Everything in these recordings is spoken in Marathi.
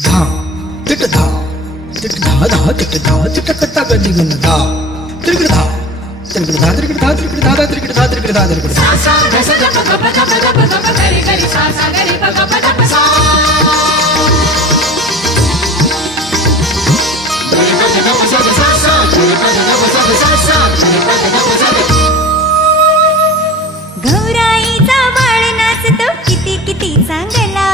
धा तिट धा तिट धा धा तिट धा तिट कट्टा गदी गुन धा त्रिकड़ धा त्रिकड़ धा त्रिकड़ धा त्रिकड़ धा त्रिकड़ धा त्रिकड़ धा त्रिकड़ सा सा ग स ग प ग प ध प ध प ध प ग रे ग रे सा सा ग रे प ग प ध प सा रे प ध प सा सा सा रे प ध प सा सा सा रे प ध प सा गौराईचा बाळ नाचतो किती किती चांगला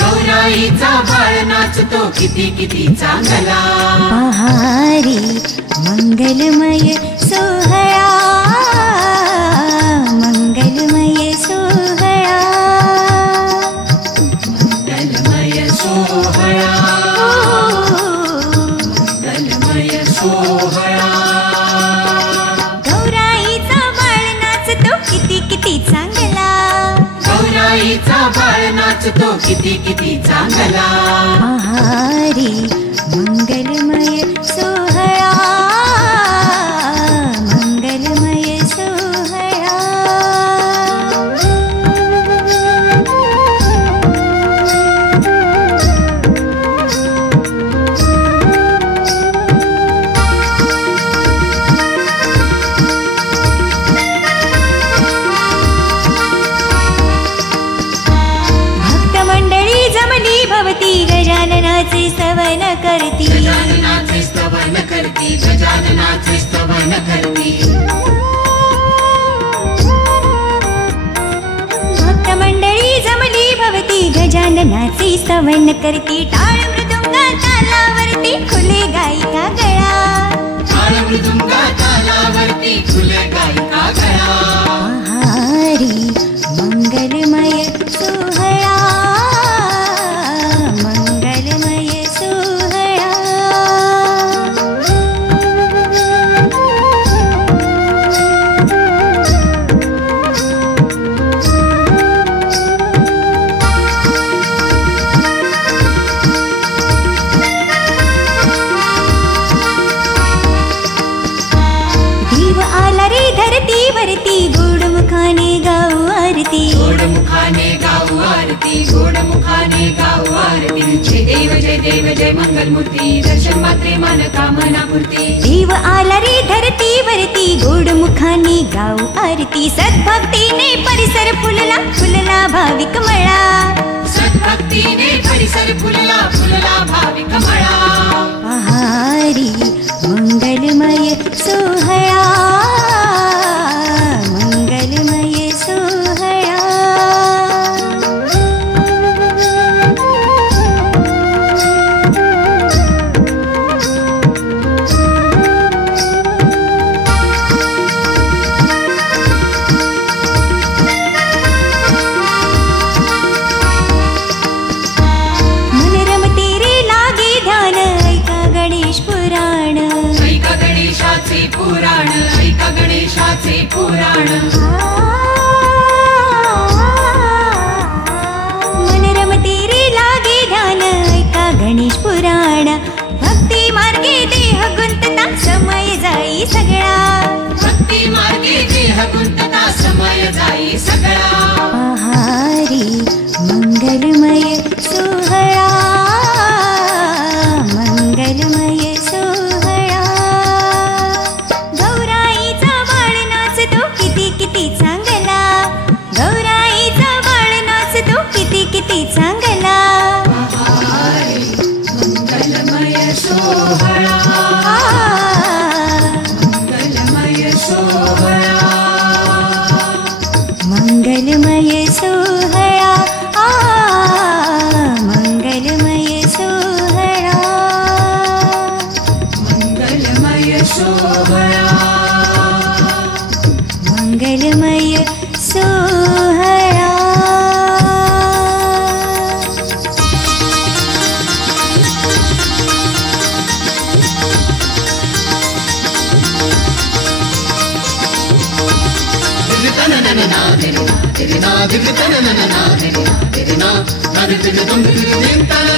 गौराईचा बाळ नाचतो किती किती चांगला पहारी मंगलमय सोहळा मंगलमय सोहळा मंगलमय सोहळा मंगलमय सोहळा गौराईचा बाळ नाचतो किती किती चांगला गौराईचा बाळ नाचतो किती किती चांगला पहारी मंगलमय सोहळा मंगलमय सोहळा भक्तमंडळी जमली भवती गजाननाचे स्तवन करती गजाननाचे स्तवन करती गजाननाचे स्तवन करती भक्तमंडळी जमली भवती गजाननाचे स्तवन करती टाळ मृदुंगा तालावरती खुले गायिका गळा टाळ मृदुंगा तालावरती खुले गायिका गळा पहारी मंगलमय सोहळा मंगलमय सोहळा देव आला रे धरतीवरती गोड मुखाने गाऊ आरती गोड मुखाने गाऊ आरती गोड मुखाने गाऊ आरती जय देव जय मंगलमूर्ती दर्शन मात्रे मन कामना पूर्ती देव आला रे धरतीवरती गोड मुखाने गाऊ आरती सद्भक्तीने परिसर फुलला फुलला भाविक मळा सद्भक्तीने परिसर फुलला फुलला भाविक मळा पहारी मंगलमय सोहळा मंगलमय सोहळा मन रमते रे लागे ध्यान ऐका गणेश पुराण ऐका गणेशाचे पुराण ऐका गणेशाचे पुराण मन रमते रे लागे ध्यान ऐका गणेश पुराण भक्ती मार्गे देह गुंतता समय जाई सगळा भक्ती मार्गे देह गुंतता समय जाई सगळा पहारी मंगलमय सोहळा मंगलमय सोहळा गौराईचा बाळ नाचतो किती किती चांगला गौराईचा बाळ नाचतो किती किती चांगला मंगलमय सोहळा मंगलमय सोहळा मंगलमय सोहळा मंगलमय सोहळा मंगलमय सोहळा मंगलमय सोहळा na